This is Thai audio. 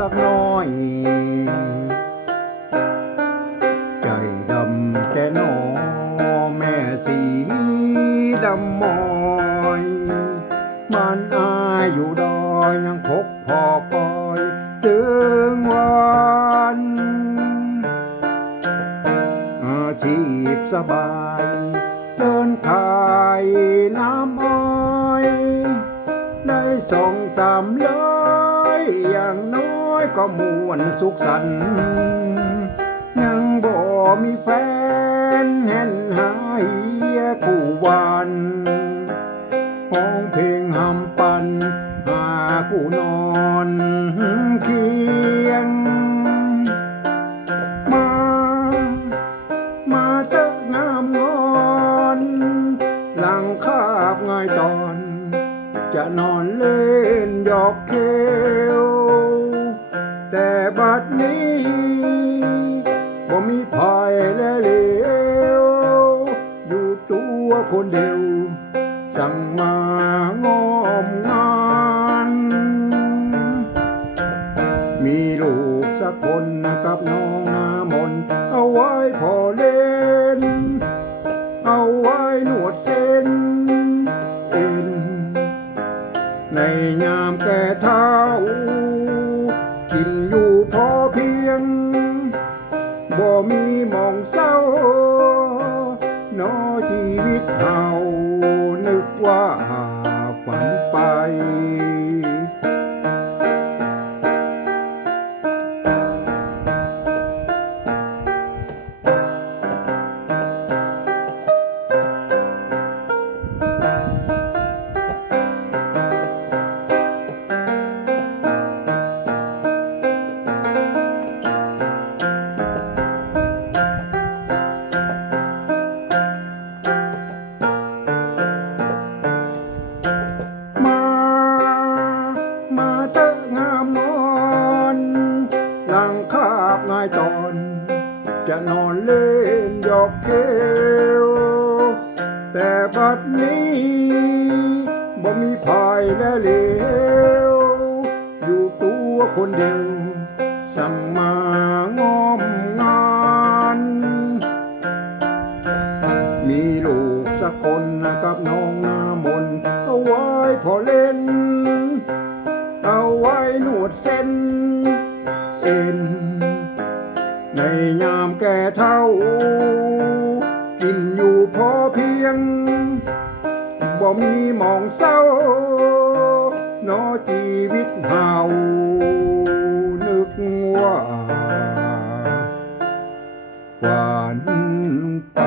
สักน้อย ใจดำแต่หนอแม่สีดำมอยมันอายอยู่ดอยยังพกพอคอยถึงวันอาชีพสบายเดินขายน้ำอ้อยได้2-300อย่างน้อยก็ม่วนสุขสันต์ยังบ่มีแฟนเห็นหายกูวันห้องเพลงหำปันหากูนอนเคียงมาเตะงามงอนหลังคาบง่ายตอนจะนอนเล่นหยอกเขี้ยวแต่บัดนี้บ่มีภายและเหลวอยู่ตัวคนเดียวสั่งมางอมงานมีลูกสักคนกับน้องหน้ามนเอาไว้พอเล่นเอาไว้หนวดเส้นเอ็นในยามแก่เฒ่ากินอยู่พอเพียงบ่มีหม่องเศร้านอชีวิตเฮานึกว่าฝันไปมาเตะงามนอนหลังคาบง่ายตอนจะนอนเล่นหยอกเขี้ยวแต่บัดนี้บ่มีภายและเหลวอยู่ตัวคนเดียวสั่งมางอมงานมีลูกสักคนกับน้องหน้ามนเอาไว้พอเล่นเอาไว้หนวดเส้นเอ็นในยามแก่เฒ่ากินอยู่พอเพียงบ่มีหม่องเศร้านอชีวิตเฮานึกว่าฝันไป